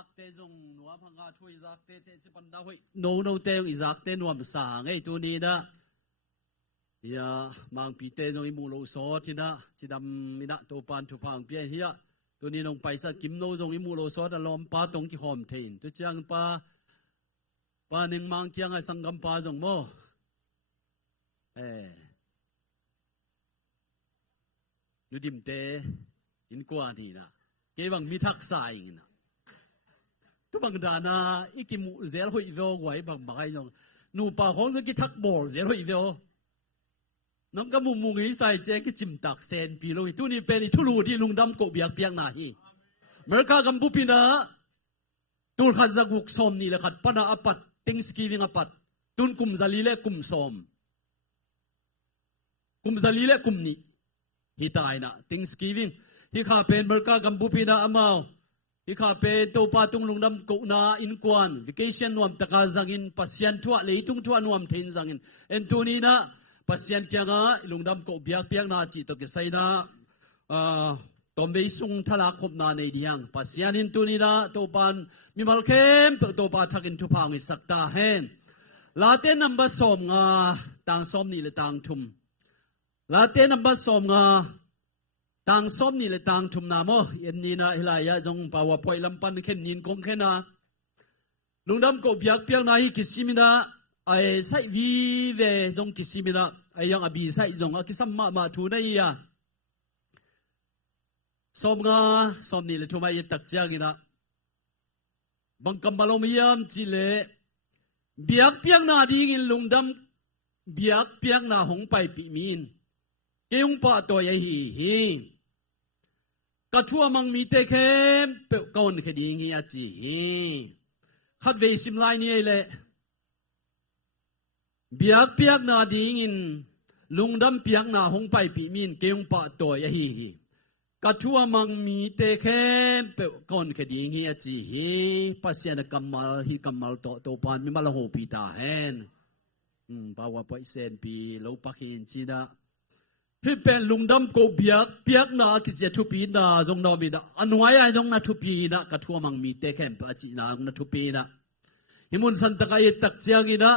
Isaac te zong nuam hanga thu Isaac te chi pan da hoi no te Isaac te nuam sa ngai tu ni na ya mang pi te zong imu lo so ti na chi dam mi na to pan thu phang pia hi ya tu ni nong pai sa kim no zong imu lo so da lom pa tong ki hom thein tu chang pa ning mang kyang a sangam pa zong mo nu dim te in kwa ni na ke bang mi thak sai na tu bang da na ikimu zel hoi vo wai bang mai jong nu pa khong so ki thak bol zel hoi vo nong ka mu ngi sai che ki chim tak sen pi lo tu ni pe ni thu lu di lung dam ko biak piak na hi mer ka gam bu pi na tu khat zaguk som ni le khat pana apat thanksgiving apat tun kum zali le kum som kum zali le kum ni hi tai na thanksgiving hi kha pen mer ka gam bu pi na amao hi kha pen to pa tung lung dam ko na in kwan vacation nuam taka zangin pasien thua le tung thua nuam thein zangin en tu ni na pasien pianga lungdam ko biak piak na chi to ke saina tom ve sung thala khop na nei diang pasien in tu ni na to pan mi mal khem to pa thakin thu phang i sakta hen la te number som nga tang som ni le tang thum la te number som nga tang som ni le tang thum na mo yen ni na hilaya jong pawa poi lam pan khen nin kong khena lungdam ko biak piak na hi kisimina ai sai vi ve jong kisimina ai yang abi sai jong a kisam ma thu na ya som nga som ni le thuma ye tak chiang ina bangkam balom yam chi le biak piak na ding in lungdam biak piak na hong pai pi min keung pa to ye hi ka thua mang mi te khem pe kaun khading ya chi khat ve sim lai ni le biak piak na ding in lungdam piak na hong pai pi min keung pa to ya hi ka thua mang mi te khem pe kon ke ding hi chi hi pasian kamal hi kamal to pan mi mal ho pi ta hen pa wa poi sen pi lo pakin chi da hi pen lungdam ko biak piak na ki che thu pi na jong no mi da anwai ai jong na thu pi na ka thua mang mi te khem pa chi na na thu pi na himun san ta kai tak chiang ina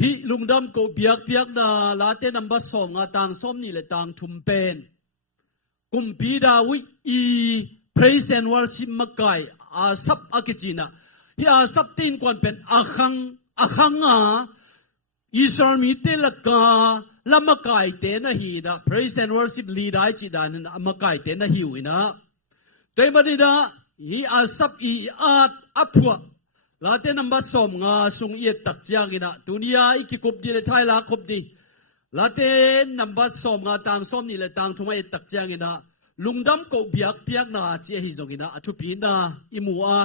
hi lungdam ko biak piak na la te number som nga tang som ni le tang thum pen kum pi da wi i praise and worship makai a sap akichina hi a sap tin kon pen akhang a isar mi te laka lamakai te na hi da praise and worship lead ai chi dan amakai te na hi wi na toimani da hi a sap i at apwa la te number som nga sung ye tak chiang ina tunia ikikup di le thai la khup di la te number som nga tang som ni le tang thuma ye tak chiang ina lungdam ko biak piak na chi hi zong ina athu pi na imua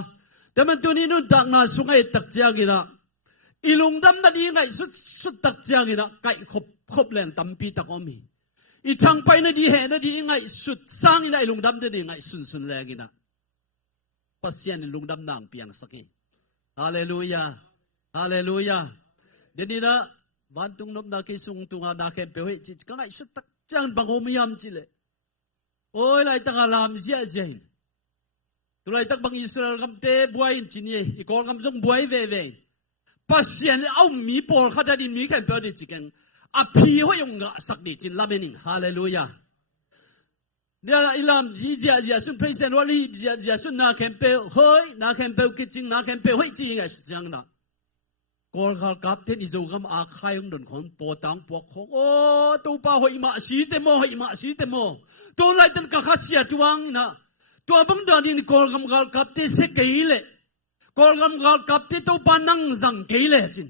taman tuni nu dak na sung ye tak chiang ina ilungdam na di ngai sut tak chiang ina kai khop len tampi tak omi I chang pai na di he na di ngai sut sang ina ilungdam de ngai sun le ina pasien lungdam nang piang sakin Hallelujah, Hallelujah. Jadi na bantung nom na kisung tunga na kempe hui chi kangai sutak chang bangom yam chile. Oi lai tak alam zia zain. Tulai tak bang Israel kamte buai chinie ikol kam jong buai ve. Pasien au mi por khata di mi kempe di chikeng api ho yung nga sak di chin lamening. Hallelujah. Dia ilam jia sun present wali jia sun na kempe hoi na kempe kitching na kempe hoi chi ngai chang na kol khal kap te ni zo gam a khai ung don khon po tang po khong o to pa hoi ma si te mo to lai tan ka khasia tuang na to bang da ni kol gam gal kap te se keile kol gam gal kap te to pa nang zang keile chin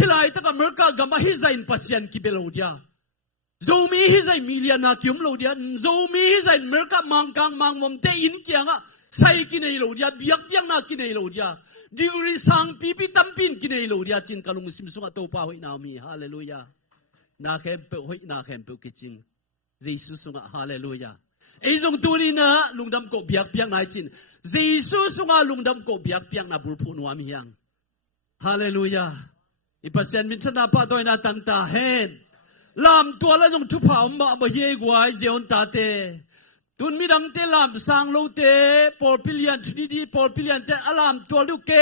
hilai ta ka merka gam hi zain pasien ki belodia zomi hi zai million na kyum lo dia zomi hi zai merka mangkang mangmom te in kyanga sai ki nei lo dia biak biak na ki nei lo dia digri sang pipi tampin ki nei lo dia chin kalung sim sunga to pa hoi na mi hallelujah na khem pe hoi na khem pe kitching jesus sunga hallelujah ei jong tu ni na lungdam ko biak biak nai chin jesus sunga lungdam ko biak biak na bul phu nuam hiang hallelujah ipasen min thana pa toy na tang ta hen làm tua là dùng thuốc pháo mà ye guai zion ta te ตุนมีดังเตลามสางโลเตปอลพิเลียนชนิดีปอลพิเลียนเตอลามตัวลูกเก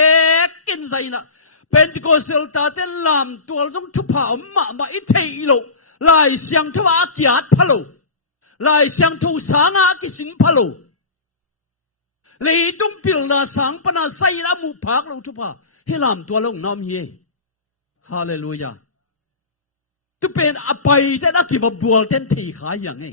กินใจนะเป็นที่โกเซลตาเตลามตัวจงทุบผ่ามาอิเทอิโลลายเสียงทว่าอากิอาพะโลลายเสียงทูสางอากิสินพะโลเลยต้องพิลนาสังปนาไซละมุพักลงทุบผ่าให้ลามตัวลงน้ำเย่ฮาเลลูยาจะเป็นอภัยแต่นักกิบบัวเต้นทีขายอย่างไง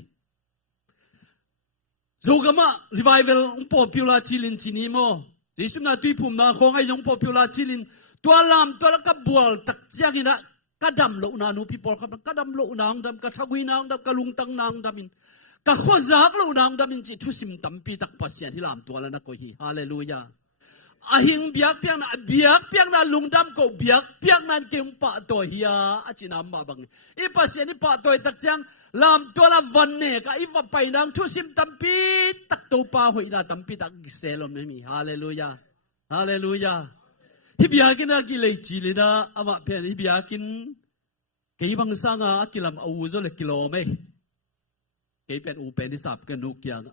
Zogama revival popular chilin chinimo jisumna tuipum na khongai yong popular chilin tualam tuala ka bual tak chiangina kadam lo na nu people kham kadam lo nang dam ka thagui nang dam ka lungtang nang damin ka khozak lo nang damin chi thusim tampi tak pasian hilam tuala na ko hi hallelujah ahing biak piang na lungdam ko biak piang nan keung pa to hiya achina ma bang I pasian ni pa to tak chiang lam tuala vanne ka iwa pai nang thusim tampi tak to pa hoina tampi tak selom mi hallelujah hallelujah hi biakin a ki lei chi le da ama pen hi biakin kei bang sanga akilam au zo le kilo me kei pen u pen ni sap kan nu kyang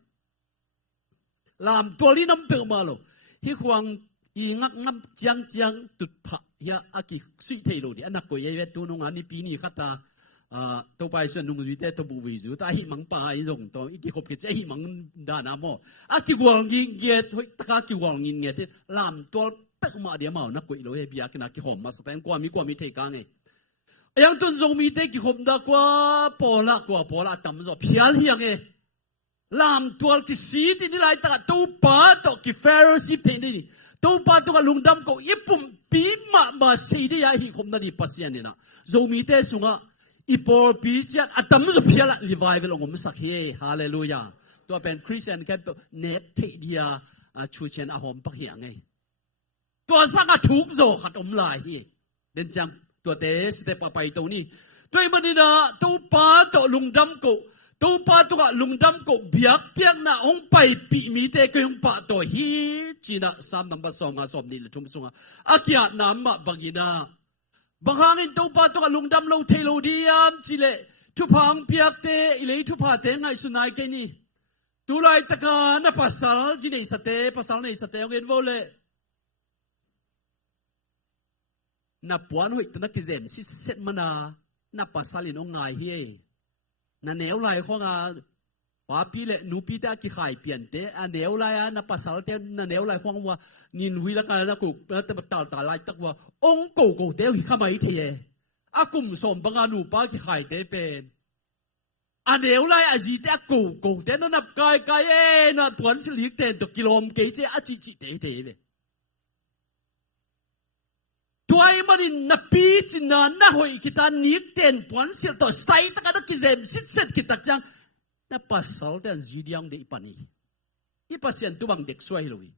lam tuali nam pe ma lo hi khwang I ngak chiang tut pha ya aki si thei lo di anak ko ye tu no ngani pi ni khata tàu bay xuân nung duy tế tàu bù vì dù ta hi mắng pa hi rong to ít hộp cái hi mắng đa nam mò ki quang ngin nghe thôi ta ki quang ngin nghe thế làm to tất mà điểm màu nó quậy lối hay bia cái nào ki hộp mà sáng qua mi thấy càng này yang tuân dùng mi thấy ki hộp đã qua bỏ la tầm rồi phial hiang nghe làm to ki xí thì đi lại ta tàu pa to ki Pharisee thế đi tàu pa to cái lung đam ko ipum pi mà xây đi ai hi hộp na đi pasian này na dùng mi thấy sunga Ipol picat atam zo piala revival ongom sakhe hallelujah to pen Christian kan to net the dia chu chen a hom pak hiang ngai to saka thuk zo khat om lai hi den chang to te step pa pai to ni toi manina to pa to lungdam to lungdam ko biak piak na ong pai pi mi te ko yung pa to hi china sam nang ba songa som ni thum sunga akia nam ma bagina Bangangin tau pa to ka lungdam lo thelo diam chile thupang piak te ilei thupa te ngai sunai ke ni tulai taka na pasal ji nei sate pasal nei sate ngen vole na puan hoi to na ki zen si set mana na pasal in ong ngai hi na neu lai khonga pa pi le nu pi ta ki khai pian te a neu lai na pasal te na neu lai khong wa nin hui la ka na ku ta ta lai tak wa ong ko te hi khamai the a kum som banga nu pa ki khai te pen a neu lai a ji te ko te no nap kai e na puan sili te to kilom ke che a chi te le tuai manin na pi chin na hoi kita ni ten puan sil to stai ta ka ki zem sit set ki tak chang na pasal ten zidiang de ipani ipasian tu bang dek suai loi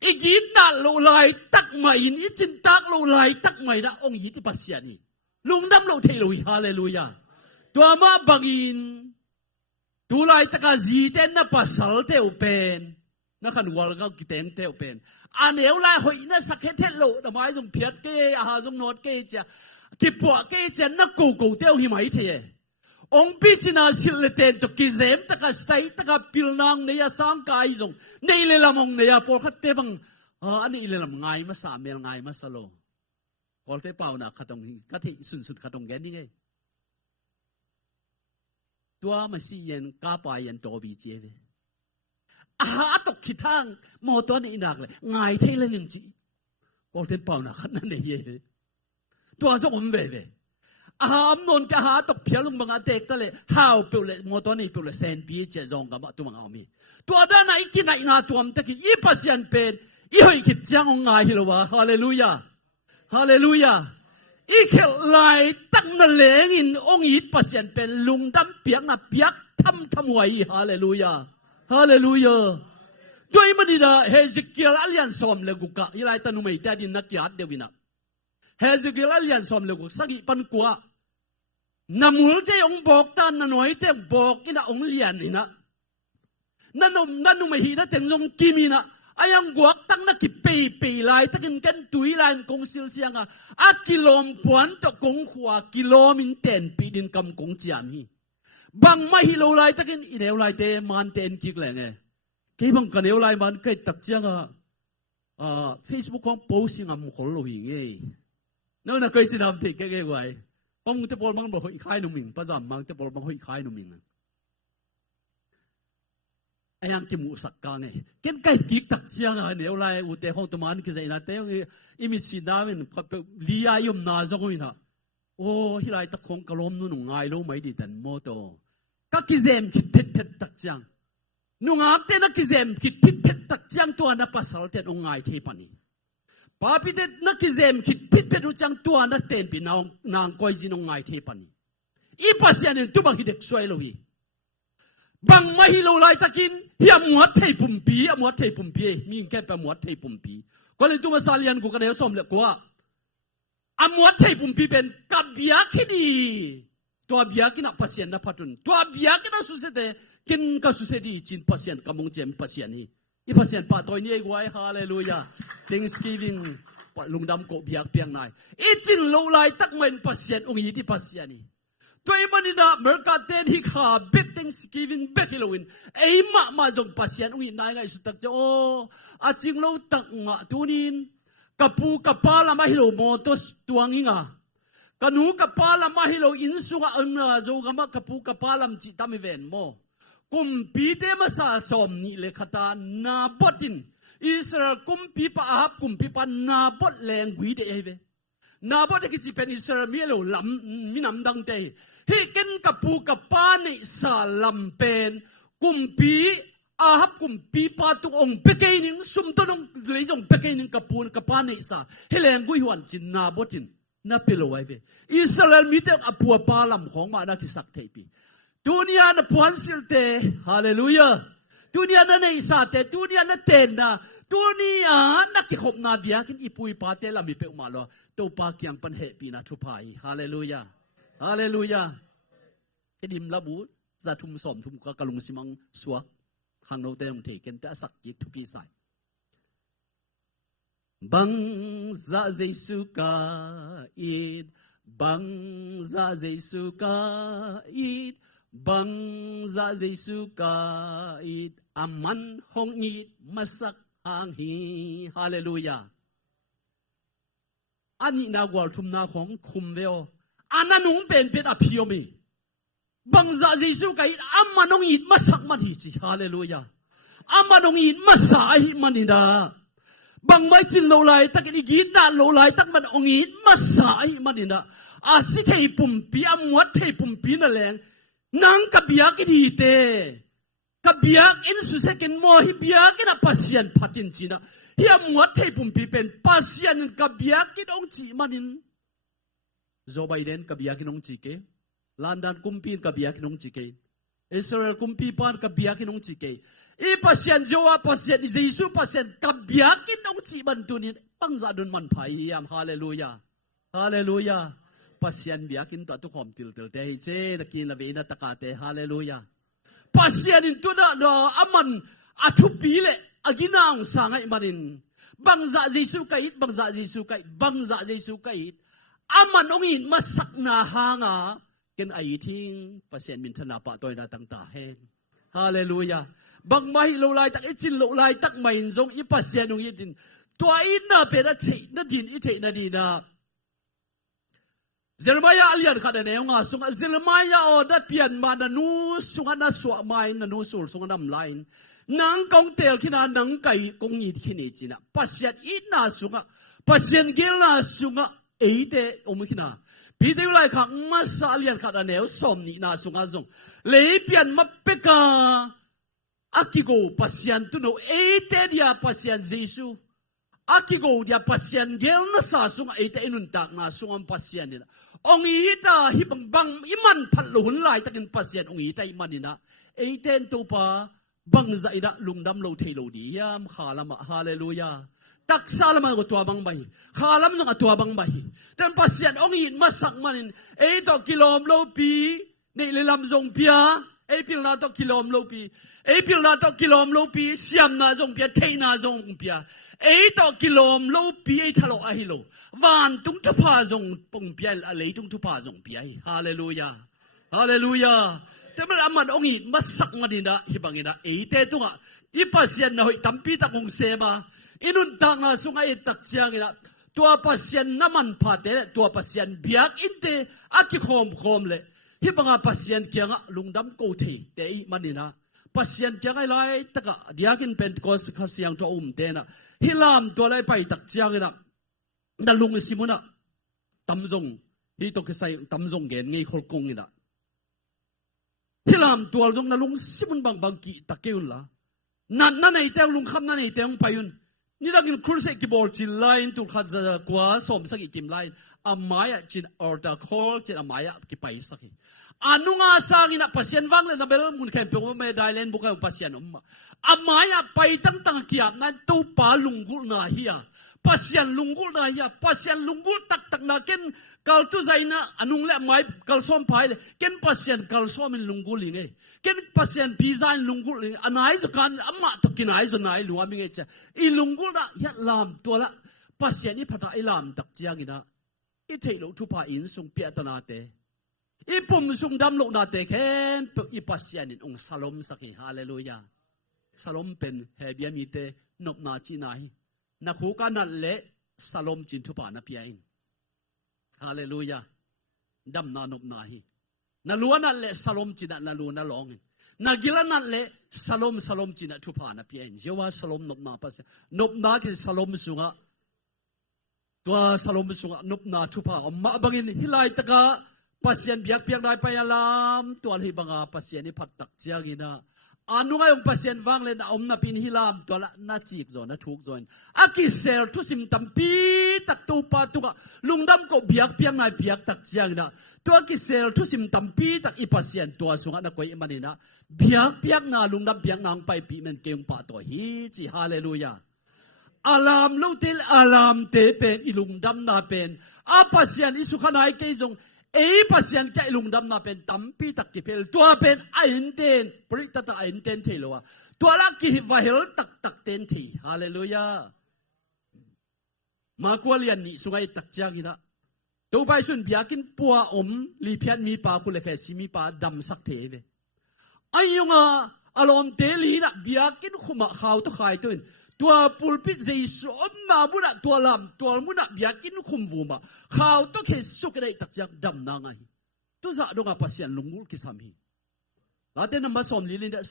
igin na lo lai tak mai ni chin tak lo lai tak mai da ong yi ti pasian ni lungdam lo thei loi hallelujah tua ma bangin tu lai taka zi ten na pasal te open na kan wal ga kiteng te open aneu lai hoi na sakhet het lo da mai jong phiat ke a jong not ke cha ki po ke chen na ko te hi mai the Ong pichina sileten to kizem taka stay taka pilnang neya sang kai zong neile lamong neya por khatte bang ani ile lam ngai ma sa mel ngai ma salo kol te pau na khatong ka thi sun khatong gen ni nge tua ma si yen ka pa yen to bi che le a to khithang mo to ni inak le ngai the le ling chi kol te pau na khat na ne ye tua zo om ve ve non ka ha to phialung banga tek ta le how pe le moto ni pe le sen pi che zong ka ba tu manga mi to da na ikina ina tuam ta ki I pasian pen I hoi ki chang ong ngai hilowa hallelujah hallelujah I khel lai tak na leng in ong I pasian pen lungdam piak na piak tham wai hallelujah hallelujah toi mani da Hezekiel alian som le guka ilai tanu mai ta din na kiat dewina Hezekiel alian som le guk sagi pan kwa namul te ong bok ta na noi te bok ina ong lian ina nanum hi na teng jong kimina ayang guak tang na ki pe lai takin kan tui lai kong sil sianga a kilom puan to kong khwa kilom in ten pi din kam kong chiam hi บางไม่ฮิโลไลตะกินอินเอลไลเตมันเตนกิกแหล่งไงกี่บังกันเอลไลมันก็ตักเจียงFacebook ของโพสต์งามขอโลหิงเอ้นั่นน่ะเคยจะทำถึงแก่ๆไว้ปังเตปอลมังบอกอีกขายนุ่มิงประจำมังเตปอลมังอีกขายนุ่มิงไอ้ยังที่มุสักกันไงเก่งไก่กิกตักเจียงเอลไลอุตเตห้องตัวมันคือไอ้นั่นเตงอิมิสิดามินลีอายุมนาจังวินะโอ้ฮิไลตะคงกลมนู่นง่ายรู้ไหมดิแต่โมโตก็กิเซมคิดเพ็ดตักเจียงนุ่งอาเตนักกิเซมคิดเพ็ดตักเจียงตัวนับภาษาเตนง่ายที่ปนีป้าพิเดนักกิเซมคิดเพ็ดรู้จังตัวนักเตนปีนางก้อยจีนง่ายที่ปนีอีภาษาเนี่ยตัวบางฮิเด็กสวยเลยบางไม่ฮิโลไลตะกินเฮียมัวเทปุ่มปีมัวเทปุ่มปีมีแค่ไปมัวเทปุ่มปีก็เลยตัวมาซาเลียนกูกันเดียวสมเลยกูว่ามัวเทปุ่มปีเป็นกับเบียกินีตัวเบียกินักภาษานับพัดตุนตัวเบียกินักสุเสเตกินก็สุเสดีจินภาษากำมงเจมภาษานี้อีภาษาป่าตัวนี้ไว้ฮาเลลูยา Thanksgiving ลุงดำโกเบียกเปียงนายอีจินโลไลตักเหม็นภาษาองค์ที่ภาษานี้ตัวมันนี่นะเมื่อการเต้นฮิขาเบ็ด Thanksgiving เบ็ดฮิโลวินไอ้มาจงภาษาองค์นายไงสุดตักจะโอ้อาจิงโลตักมาตัวนี้กับปูกับปลาละมาฮิโลโมตัวตัวงี้งะกันหนูกับปลาละมาฮิโลอินสุกะอันละโจกะมากับปูกับปลาละมจิตามิเวนโมกุมปีเตมาสะสมนี่เลขตานาบดินอิสราเอลกุมปีปะอาบกุมปีปะนาบดแรงวิเดเอเวนาบดที่จิเป็นอิสราเอลมีเหลวลำมีน้ำดังเตะที่กินกับปูกับปลาในสาลำเป็นกุมปีอาบกุมปีปะตุองเปกเกนิงสุมต้นองเลยจงเปกเกนิงกับปูกับปลาในสาให้แรงกุยหวันจินนาบดินนับเปลวไว้เวอิสราเอลมีแต่อปัวปลาลำของมานาที่สักเทปีdunia na puan silte hallelujah dunia na nei sate dunia na tenna dunia na ki khop na dia kin ipui pa te la mi pe malo to pa kyang pan he pi na thu pai hallelujah hallelujah kedim labu za thum som thum ka kalung simang suak khang no te ong the ken ta sak ki thu pi sai bang za jesu ka id bang za jesu ka id bang za Jesu ka it aman hong it masak ang hi hallelujah ani na gwal thum na khong khum veo ananung pen apiomi bang za Jesu ka it amanong it masak man hi chi hallelujah amanong it masai manina bang mai chin lo lai tak ni git na lo lai tak man ong it masai manina asi thei pum pi amwat thei pum pi na leng nang kabiyak inite kabiyak in susekin mo hibiyak na pasyan patin china hiya muat thei pumpi pen pasyan kabiyak ong chi manin Joe Biden kabiyak ong chi ke London kumpin kabiyak ong chi ke Israel kumpi pan kabiyak ong chi ke I pasyan Joa pasyan Jesu pasyan kabiyak ong chi man tunin pangza dun man phai yam hallelujah hallelujah pasyan biakin to atu khom til te che nakin lawe na takate hallelujah pasyan into na no aman athu pile aginang sangai manin bangza Jesu kait bangza Jesu kait bangza Jesu kait aman ongin masak na hanga ken ai thing pasyan min thana pa toy na tang ta hen hallelujah bang mai lo lai tak ichin lo lai tak mai zong I pasyan ong idin to in na pe na che na din I the na di na Jeremiah alian kada ne nga sunga Jeremiah o dat pian ma na nu sunga na suwa mai na nu sul sunga nam line nang kong tel kina nang kai kong ni kini china pasyan ina sunga pasyan gil na sunga eite omikina bideu lai khang ma sa alian kada ne som ni na sunga zong le pian ma peka akigo pasyan tu no eite dia pasyan Jesu akigo dia pasyan gil na sa sunga eite inun tak na sunga pasyan ni ong ita hibang bang iman phaluhun lai takin pasyan ong ita imanina eiten to pa bang zaida lungdam lo thei lo diam khalama hallelujah tak salama ko tua bang bai khalam no tua bang bai tan pasyan ong in masak manin e to kilom lo pi nei le lam zong pia e pil na to kilom lo pi e pil na to kilom lo pi siam na zong pia thei na zong pia e to kilom lo pi e thalo a hilo van tung tu pa zong pong pia a le tung tu pa zong pia hallelujah hallelujah แต่มันอามันองค์มาสักมันนี่นะฮิบังนี่นะเตตุงะอีปัสยันนะหอยตั้มปีตะกงเสมาอินุนตังนะสุงไอตักเชียงนี่นะตัวปัสยันน้ำมันพาเตตัวปัสยันเบียกอินเตอากิโคมเลยฮิบังอาปัสยันเกียงะลุงดำโกเทเตอีมันนี่นะปัสยันเกียงไอไลตะกะเดียกินเป็นกอสข้าเสียงตัวเตนะฮิลามตัวไลไปตักเชียงนี่นะนั่นลุงสิมุนะตั้มจงฮิตกใส่ตั้มจงเกณฑ์ไงคนกงนี่นะฮิลามตัวจงนั่นลุงสิมุนบางกีตะเกียนละนั่นไอเตงลุงคำนั่นไอเตงไปยุนนี่เรากินครูเสกบอลจินไลน์ตุขัดจะกว่าสมสักอีกิมไลน์อามายะจินออร์ดาคอลจินอามายะกิไปสักอีอานุงาสังอินะพัศยันวังเลยนะเบลมุนเข้มเปียวไม่ได้เล่นบุกเอาพัศยันอามายะไปตั้งเกียบนั่นตัวปาลุงกุลนาเฮียพัศยันลุงกุลนาเฮียพัศยันลุงกุลตักนาเกนกัลตุใจนะอานุงเล่ไม่กัลซ้อมไปเลยเกนพัศยันกัลซ้อมเป็นลุงกุลยังไงเกนพัศยันพิซซ่าลุงกุลยังอันไหนสักการอามาตุกินไหนสักไหนลุงอามิเงเจอีลุงกุลนะยัดลามตัวละพัศยันนี่พัดไอลามตักเจียงินะอีเทลุทุพาอินสุงเปียตนาเตอีปุ่มสุงดำลงนาเตเข็มอีปัสยานินองซาลมสักฮาเลลูยาซาลมเป็นเฮเบียมีเตนกนาจีนายนักหูกันนั่นเละซาลมจินทุปานาเปียอินฮาเลลูยาดำนานกนาฮีนาลัวนั่นเละซาลมจินนาลัวนาลองนากิลนั่นเละซาลมจินทุปานาเปียอินเจ้าว่าซาลมนกนาปัสนกนาคือซาลมสุงะตัวซาลมสุงะนกนาทุปาอมมาบังอินฮิไลตะกะปัสยันเบียกได้ไปยาลามตัวที่บังอาปัสยันนี่พักตักเจียกินะอานุงายองปัสยันฟังเลยนะอมนาปินฮิลามตัวละน่าจีกจอนน่าทุกจอนอากิเซลทุสิมตัมปีตักตูปาตุกะลุงดำก็เบียกเพียงนายเบียกตักเจียกินะตัวกิเซลทุสิมตัมปีตักอีปัสยันตัวสุงะนักไว้มันนี่นะเบียกเพียงนาลุงดำเพียงนางไปปีมันเกี่ยงปาตัวฮีจีฮาเลลูยาอารามลูติลอารามเตเป็นอีลุงดำนาเป็นอาปัสยันอิสุขนายเกยจงปัสยันแกลุงดำนาเป็นตั้มปีตักกิเพลตัวเป็นไออินเทนปริตตาไออินเทนเทโลวะตัวลักกิวาเฮลตักเทนทีฮาเลลูยามาควาเลียนนี่สุงัยตักจากินะตัวไปสุนเบียกินปัวอมลีเพียนมีปาคุเลเคซิมีปาดำสักเทเวอายุงอารมณ์เตลีนะเบียกินขุมะขาวตัวขายตัวตัวปูลปิดใจสมนาบุระตัวลำตัวมุนะเบียกินคุมวูมาข่าวต้องเคสุกได้ตักจากดำนางไงตัวจะดงอาปัสยันลุงกุลกิสามีแล้วแต่นำมาสมลิลินเดส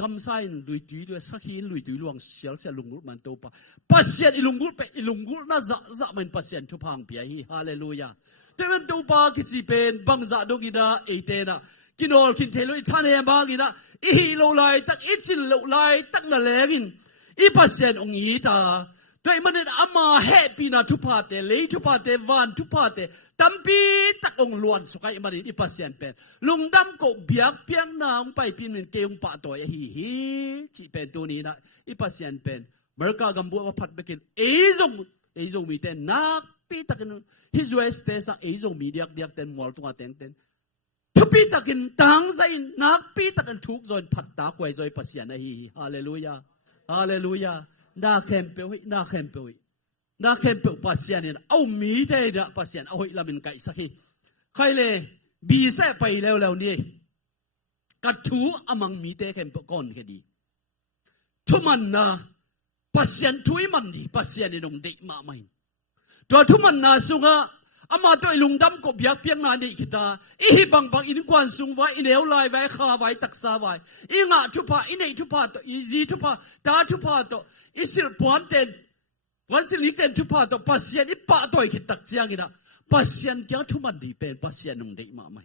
กำไซน์ลุยตุยด้วยสักหินลุยตุยลวงเสียลเสียลุงกุลมันตัวปะปัสยันลุงกุลไปลุงกุลน่าจะมันปัสยันทุพังเปียฮีฮาเลลูยาแต่มันตัวปะกิจิเป็นบังจะดงกินาเอเตนะกินอลกินเทลุยท่านเองบางกินะอีฮิโลไลตักอีจิลโลไลตักนั่นแหละกินอีปัสยันองยีตาตัวมันเนี่ยอามาเฮปีนาทุพาเตเลยทุพาเตวันทุพาเตตั้มปีตักองล้วนสุขายมันอีปัสยันเป็นลุงดำก็เบียกเปียงนางไปปีนึงเกี่ยงปะตัวฮีจีเป็นตัวนี้นะอีปัสยันเป็นเมื่อกากัมบัวมาพัดไปกินเอซงมีเต้นนักปีตักกันฮิจเวสเตสักเอซงมีเดียกเต้นมอลตัวเต้นทุปีตักกินตังใจนักปีตักกันทุกจอยพัดตาควายจอยปัสยันฮีฮาเลลูยาฮาเลลูยาน่าเข้มเปย์น่าเข้มเปย์น่าเข้มเปย์ปัสยันเนี่ยเอามีเท่าปัสยันเอาละมันไก่สักทีใครเลยบีเสไปแล้วนี่กัดทูอามังมีเท่เข้มเปย์ก่อนแค่ดีทุมันนะปัสยันทุยมันดีปัสยันเนี่ยนงเด็กมาไม่ตัวทุมันนะสุงะอามาตัวลุงดำก็เบียกเพียงนานนี่คิดตาอีบังอินกวนสุงไว้อินเอวลายไว้ขาไว้ตักษาไว้อีงะทุพาอินเอทุพาตัวอีจีทุพาตาทุพาตัวอีสิลปวนเต็นวันสิลิเต็นทุพาตัวปัสยันอีปะตัวคิดตักเจียงนะปัสยันแกทุมันดีเป็นปัสยันนงเด็กมาไม่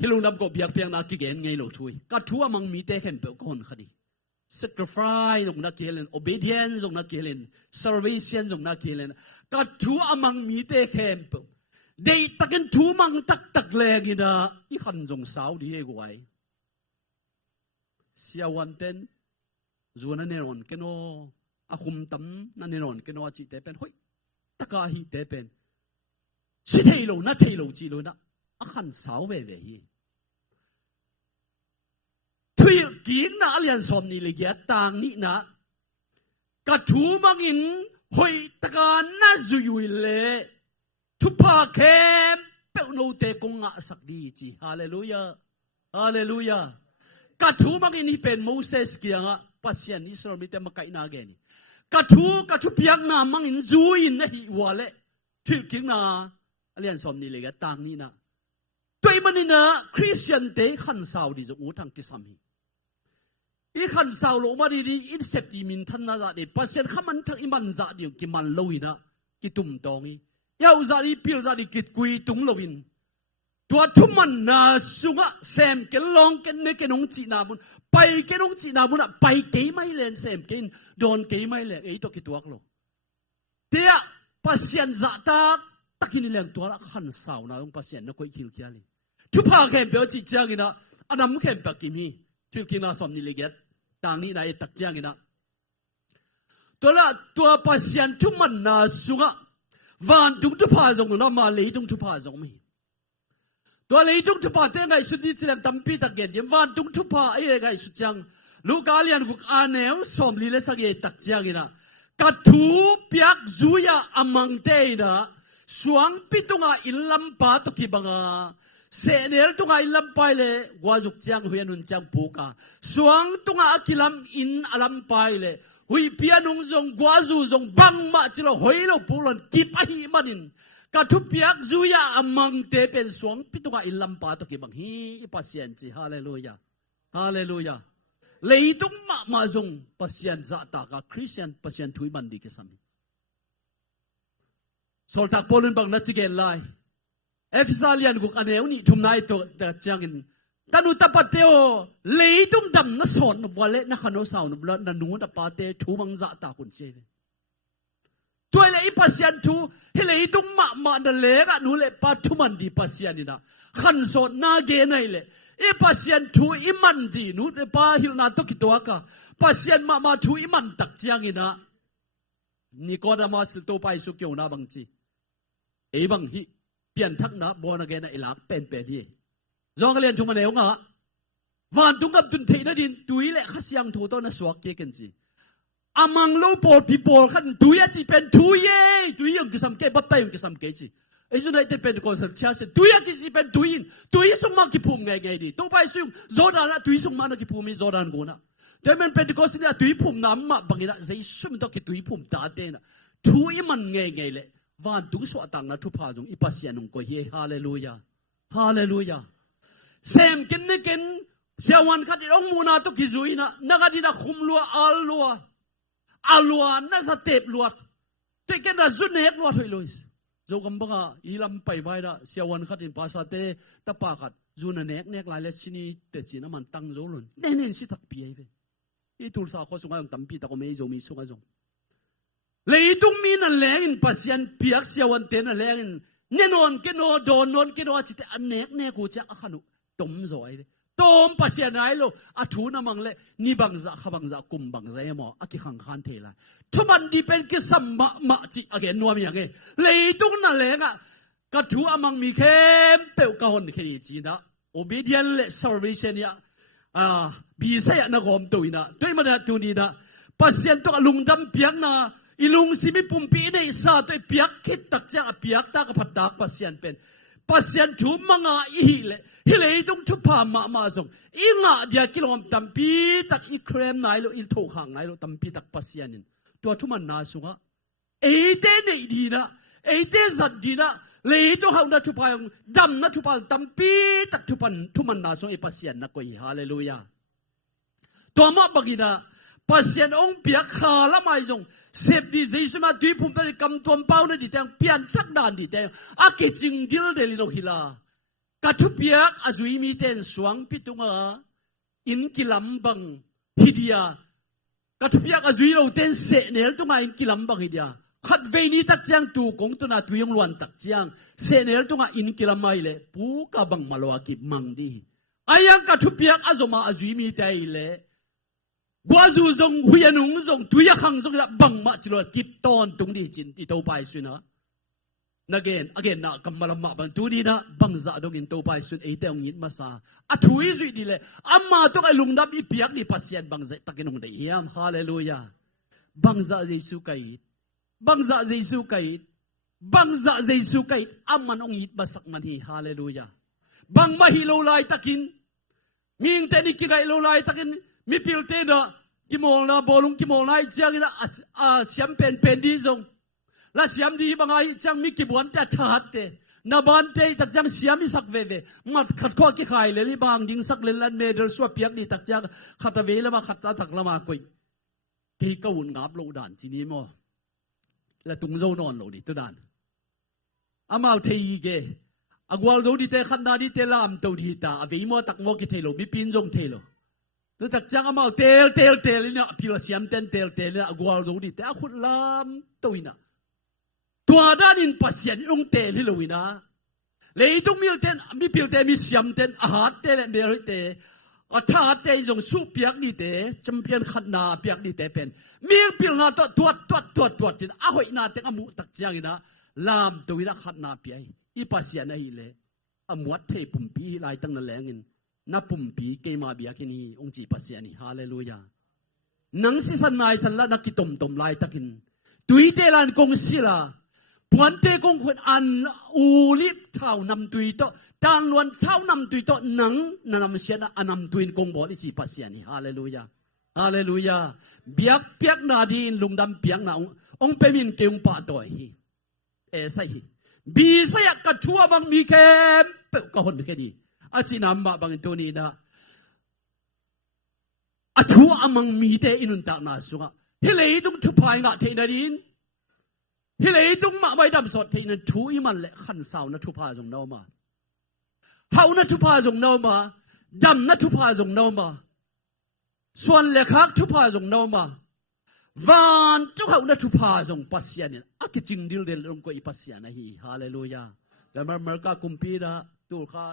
ฮิลุงดำก็เบียกเพียงนากิเกนไงโลช่วยกัดทัวมังมีเตะเข้มเปย์ก่อนคดีsacrifice ตรงนักเกลิน obedience ตรงนักเกลิน salvation ตรงนักเกลินกัดทัวมังมีเตะเข้มเปย์เดี๋ยวตักกันทัวมังตักแรงกินะอีขันจงสาวดีเองไว้เสียวันเต้นจวนนั่นเองกันโนอาคุมตั้มนั่นเองกันโนจิตเตเป็นเฮ้ยตะกาฮีเตเป็นสิเทโลนะเทโลจีโลนะอาขันสาวเวเวฮีทุยกินนะเลียนสมนี่เลยแกต่างนี่นะกัดทูมังอินหอยตะการน่าจุยเลยทุพาเข้ม เป้าโนเตกงงะสักดีจีฮาเลลูยาฮาเลลูยากัทูมังอินฮิเป็นโมเสสเกียงะปัสยันอิสราเอลมิเตมาไกนาเกนี่กัทูเปียกนามังอินจูอินนะฮิวาเลทิลกิงนาเรียนสมนี่เลยก็ต่างนี่นะตัวมันนี่นะคริสเตียนเตขันสาวดีจะอูทางกิสามีอีขันสาวโลมาดีอินเซปติมินทันนาจะดีปัสยันขามันทั้งอิมันจะดีกิมันลอยนะกิตุ่มตองอียาวจะดีพิลจะดีกิดกุยตุงลวินตัวทุมันนาสุงะเซมเกลองเกนเนเกนงจีนาบุนไปเกนงจีนาบุนไปเกยไม่เลนเซมเกนโดนเกยไม่เลนไอ้ตัวกิตัวกโลเดียปัสยันจะตักหินเลี้ยงตัวละขันสาวนะองปัสยันนักวิคิลกิอาลีทุพาเข็มเปียวจีจางอินะอันนั้นเข็มปักกิมีทิลกินาสมนิเลเกตต่างนี้นะไอ้ตักจางอินะตัวปัสยันทุมันนาสุงะวันตุงทุพาจงนะมาเลยตุงทุพาจงมีตัวเลยตุงทุพาเตงไงสุดที่เสียงตั้มปีตะเกียบวันตุงทุพาไอ้ไงสุดจังลูกอาเลียนกุกอาเนวสมลีเลสเกตักจางอินะกัทูเปียกจุยาอมังเตนะสวงปิตุงาอิลลัมปาตุกิบังาเสเนลตุงาอิลลัมไปเลยกว่าจุกจังหุยนุนจังปูกาสวงตุงากิลัมอินอลัมไปเลยหุยเปียนุงจงกว่าจูจงบังมาจิโลหอยโลปูลันกิปะหิมันินกัทุเปียกจุยาอมังเตเป็นสวงปิตุงาอิลลัมปาตุกิบังฮีปัสยันจีฮาเลลูยาฮาเลลูยาเลยตุงมาจงปัสยันจะตากาคริสเตียนปัสยันถุยมันดีกันสามีสอลทักพอลุนบังนัดจิเกลไลเอฟซาเลียนกุกอันเอวนี่ทุ่มนายตัวแต่จังอินตานุตาปะเตโอเลยตุงดำนัสอนนวัลเลนักขนมสาวนบลันนันูตาปะเตทูมังจะตาคุณเจตัวเลยปัสยันทูเฮเลยตุงมาเดเลกะนูเลปะทุมันดีปัสยันนี่นะขันสอนนาเกนัยเลยปัสยันทูอิมันจีนูเลปะฮิลนาตุกิตัวกะปัสยันมาทูอิมันตักจังอินะนี่ก็ได้มาสิโตไปสุกิโอนาบังจีบังฮิเปลี่ยนทักนะบัวนักเกณฑ์หลักเป็นดีจองเรียนทุกมันเองอ่ะวันตุงกับตุนเทนดินตุยเละขัดยังถูต้นสวกเกี่ยกันจีอามังโลโปปีโปขันตุยจีเป็นตุยตุยยังกิสามเกบัตไตยังกิสามเกจีไอ้ส่วนไหนจะเป็นคนสักชาติตุยจีเป็นตุยสมมากิภูมิไงดีตัวไปซึ่งโซดานะตุยสมมานะกิภูมิโซดานกูนะแต่มันเป็นคนสิ่งตุยภูมิน้ำมาบางอย่างใจสุ่มต้องกิตุยภูมิตาเตนะตุยมันไงเลยวันตุงสวดตังนะทุพาจงอิปัสยานุงก็เฮฮาเลลูยาฮาเลลูยาเซมกินนี่กินเสียวันขัดองมูนาตุกิจุยนะนักดีนะคุมลัวอัลลัวน่าจะเตบลัวตัวกันน่ะจุนเอกลัวไปเลยจงกำบังอ่ะอีลำไปไว้ละเสียวันขัดอินภาษาเตตะปาขัดจุนเนกหลายเลสินีเตจีน้ำมันตั้งโจลุนเน้นสิทักปีไอ้เว้ยอีตุลสาข้อสงฆ์ตั้มปีตะก็ไม่จงมีสงฆ์จงเลยตุงมีนั่นแหละอินปัสยันเปียกเสียวันเตนั่นแหละอินเนนอนกินโนโดนนอนกินโนอาจิตอันเนกกูจะขนุต้มจ่อยเลยต้มปัสยันไหนโลอาทูน้ำมังเลยนี่บังจะขบังจะกุมบังจะยังมออากิขังขันเทละทุมันดีเป็นกิสัมมะจิอาเกนนัวมีอย่างเงี้ยเลยตุงนั่นแหละอะกัทูอามังมีเข้มเปลวกะหอนเคยจีนะ obedient และ salvation เนี่ยบีเสียนักอมตัวนะตัวมันตัวนี้นะปัสยันตัวลุงดำเปียกนะอีลุงสิมีปุ่มปีในซาตัวเปียกคิดตักเจ้าเปียกตากระพัดดักปัสยันเป็นปัสยันถูมังอีหิเลฮิเลต้องทุพามาส่งอีงาเดียกิโลมตัมปีตักอีเครมไหนโลอีโถขังไหนโลตัมปีตักปัสยันินตัวทุมันนาสุงะเอเตเนดีนะเอเตจัดดีนะเลยต้องเขานัทุพายงดำนัทุพายตัมปีตักทุมันนาสุงอีปัสยันนักวยฮาเลลูยาตัวมาบักินะปัสยันองเปียกขาละไม่จงเสพดีใจสมาดีพุ่มตะกำตัวเป้าในดิแตงเปลี่ยนสักด่านดิแตงอาเกจิงดิลเดลิโนฮิลากัทุเปียกอาจุยมีเตนสวงปิตุงาอินกิลัมบังฮิดียากัทุเปียกอาจุยเราเตนเสเนลตุงาอินกิลัมบังฮิดียาขัดเวนีตักจางตูกงตุนาตุยงลวนตักจางเสเนลตุงาอินกิลัมไม่เลยปูกาบังมาลวากิมังดีอายังกัทุเปียกอาจุมาอาจุยมีเตยเลยกว่าจูจงหุยนุงจงตุยขังจงละบังมาจิโรกิบตอนตรงนี้จินอิโตไปสุนะนักเกณฑ์นะกำมาลมาบันตุดีนะบังจะดงอินโตไปสุนเอเตองยินมาซาอัถุยสุดีเลยอามาต้องไอลุงดับอีเปียกนี่ปัสยันบังจะตักกินงได้ยามฮาเลลูยาบังจะเยซูไกด์บังจะเยซูไกด์ bang za Jesu kay aman ong hit basak man hi hallelujah bang mahilo lai takin ming teni kinai lo lai takin mi pilte na kimol na bolong kimol na chang na siam pen di zong la siam di bangai chang mi kibuan ta that te na ban te tak jang siam mi sak ve mat khat ko ki khai le li bang ding sak le lan medal swa piak ni tak jang khata ve la ma khata tak la ma koi te ka un ngap lo dan chi ni mo la tung zo non lo ni tu dan amal te ge agwal zo di te khanda di te lam to di ta ave mo tak mo ki thelo mi pin jong thelo tu tak chang amal tel ina pila siam tel ina agwal zo di te a khut lam to ina tua dan in pasien ong tel hi lo ina le tung mil ten mi pil te mi siam ten a hat te le mer te a tha te jong su piak ni te champion khatna piak ni te pen mi pil na to tuat tin a hoi na te amu tak chang ina lam to ina khatna pi ai i pasien na hi le amuat the pumpi lai tang na lengin na pumpi ke ma bia kini ong chi pasien ni hallelujah nang si san nai san la na ki tom lai takin tuite lan kong sila puan te kong khun an u lip thau nam tui to tang luan thau nam tui to nang nam sian anam tuin kong bo li chi pasien ni hallelujah hallelujah biak piak na din lungdam piak na ong pemin keung pa to hi e sai hi bi sai ka thua bang mi kem pe ka hon ke ni a chi nam ba bang to ni na a thua amang mi te inun ta na sunga hi le tung thu pai na the na din hi le tung ma mai dam sot the na thu i man le khan saw na thu pa jong no ma hau na thu pa jong no ma dam na thu pa jong no ma swan le khak thu pa jong no ma van tu hau na thu pa jong pasian a ki ching dil del ong ko i pasian hi hallelujah la mar ka kumpi da tu kha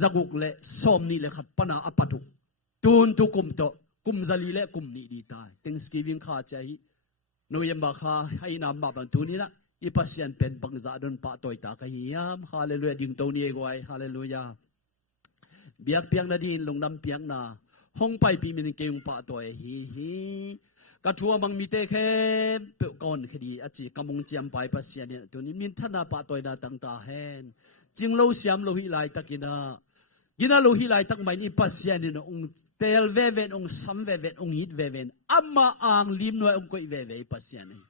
zaguk le som ni le khat pana apatu tun tu kum to kum zali le kum ni di tai thanksgiving kha chai November kha hai nam ma ban tu ni na i pasian pen bang za don pa toy ta ka hiam hallelujah ding to ni goi hallelujah biak piang na din longnam piang na hong pai pi min keung pa toy hi ka thua bang mi te khe pe kon khadi achi kamung chiam pai pasian ni tu ni min thana pa toy da tang ta hen jing lo siam lo hi lai takina gina lo hi lai tak mai ni pasian ni ong tel ve ven ong sam ve ven ong hit ve ven amma ang lim noi ong koi ve ve pasian ni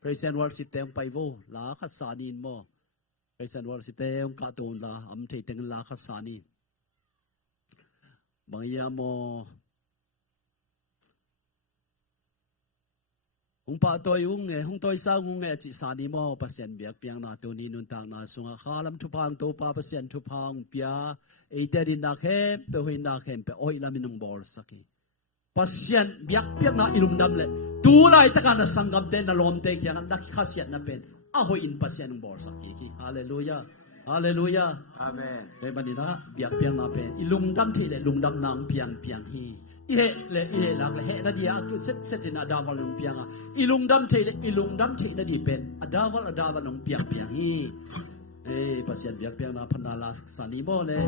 praise and worship teng pai vo la kha sanin mo praise and worship teng ka ton la am thei teng la kha sani bangya mo ong pa toy ung nge hong toy sa ung nge chi sani mo pasian biak piang na tu ni nun tang na sunga khalam thu phang to pa pasian thu phang pia e te din na khem to hin na khem pe oi la minung bor saki pasian biak piang na ilum dam le tu lai ta kana sangam te na lom te kyang na khasiat na pen a hoi in pasian bor saki ki hallelujah hallelujah amen pe banina biak piang na pen ilum dam the le lum dam nang piang hi ihe le la he na dia tu set na dawal ng pianga ilung dam the na di pen adawal ng piang hi pasien biak piang na panala sani mo le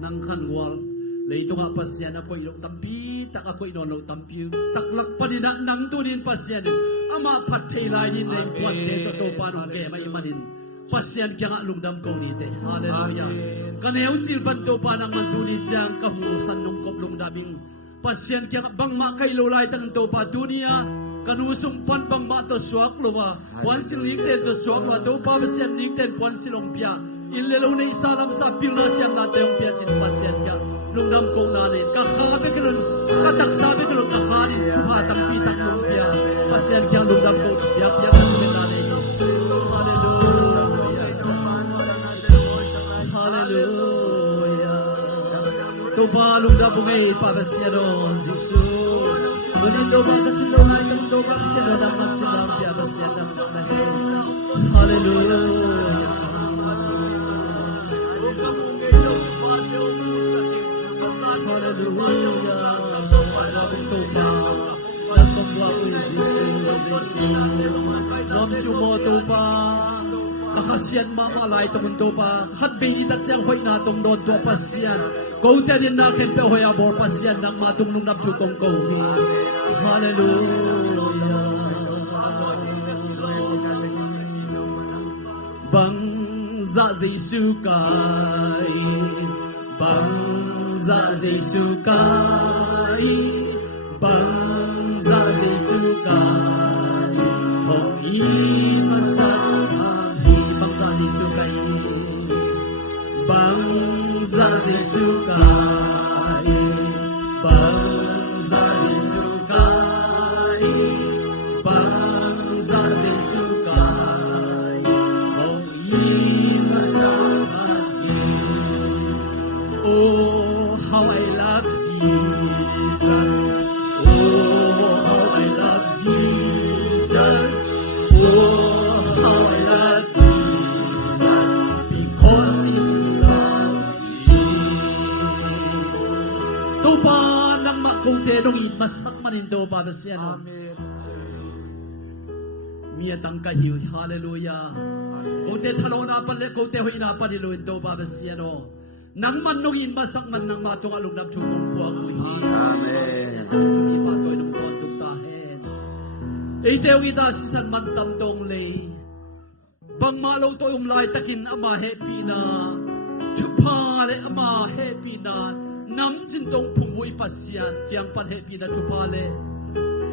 nang kanwal leito nga pasyan ako ilong tampi tak ako inono tampi taklak pa din nang tunin pasyan ama patay layin na yung kwante to panong kaya may manin pasyan kaya nga lungdam ko nite hallelujah kanayaw silban to panang mantuni siyang kahusan nung koblong daming pasyan kaya bang makailulay tangan to pa dunia kanusong pan bang mato swak luma wan silingten to swak luma to pa pasyan lingten kwan silong pia ilelaw na isalam sa pilna siyang nato yung pia sin pasyan kaya lungdam ko nanin kakabe ka nun kataksabi ka nun kakanin tuhatang pitak nung pia pasyan kaya lungdam ko pia pia na natin nanin hallelujah tupa lungdam ko ngay pasyan o Jesus Unin doba kecil na yung doba kecil na macam pia pasyan na nanin hallelujah Hallelujah. Tupa. Nakamwa ko yung Ram sumo tupa. Kakasiyan mamalay itong tupa. Hatbing itat siyang hoy natong doon to pasyan. Kung tayo nakin pe hoy abor pasyan ng matunglong nabjukong kowi. Hallelujah. Bangza zisukay. Bangza zisukay, bangza zisukay, hong imasahi, bangza zisukay, bangza zisukay, bangza zisukay, bangza zisukay, hong imasahi. Oh, how I love Jesus. Oh, how I love Jesus. Oh, how I love Jesus. Because He's loved me. Tupa ng makong tenong imasak manindo para siya. Amen. Miyatang kahiyo. Hallelujah. Kung te talo na pala, kung te huy na pala niluwento para siya. Nang manungin masak man ng matong along nagtugong po ang buhay. Amen. Siya na nagtumipato ay ng buwan tugtahin. Itew ita si San Mantam tong lay. Bang malaw to yung lay takin ama happy na. Tupale ama happy na. Namjin tong pungoy pasyan. Kiyang pan happy na tupale.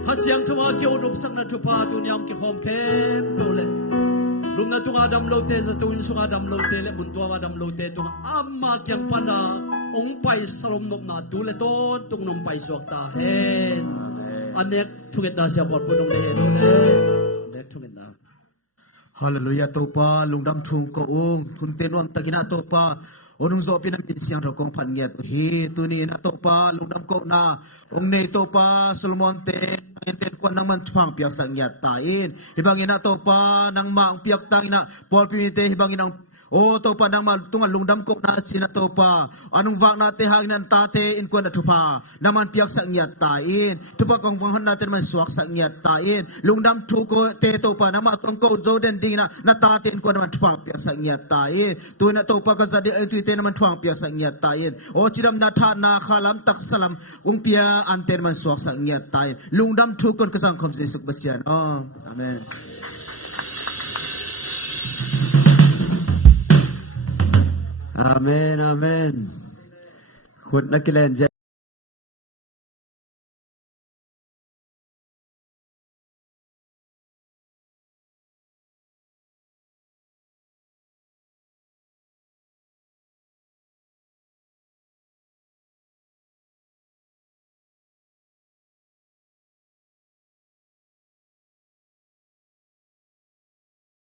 Hasyang tumagyaw nupsang na tupato niyang kifom kem tole. Lung na tunga damlote sa tuwin sunga damlote le muntua damlote tung amma kyang pana ongpai salom nok na tuleton tung nompai suak tahen anek tunget na siya por punong le anek tunget na Hallelujah topa lungdam thung ko huntenon tagina topa onung zo pinam siang ro kong phanget hi tuni na topa lungdam ko na ong nei topa Solomon te enten ko nang man thwang piak sang yat tain hibangin na topa nang maang piak tang na pol pimite hibangin ang o topa nang mal tungal lungdam ko na sina topa anong wak na te hang nan tate in ko na tupa naman piak sang yat tain tupa kong wanghan natin man suak sang yat tain lungdam thu ko te topa na matong ko zoden ding na tate in ko naman tupa piak sang yat tain tu na topa ka sa di tuite naman tuang piak sang yat tain o chidam na tha na khalam tak salam pia anten man suak sang yat tain lungdam thu kon kasang khom Jesus basyan oh amen Amen, amen. Khut na kilen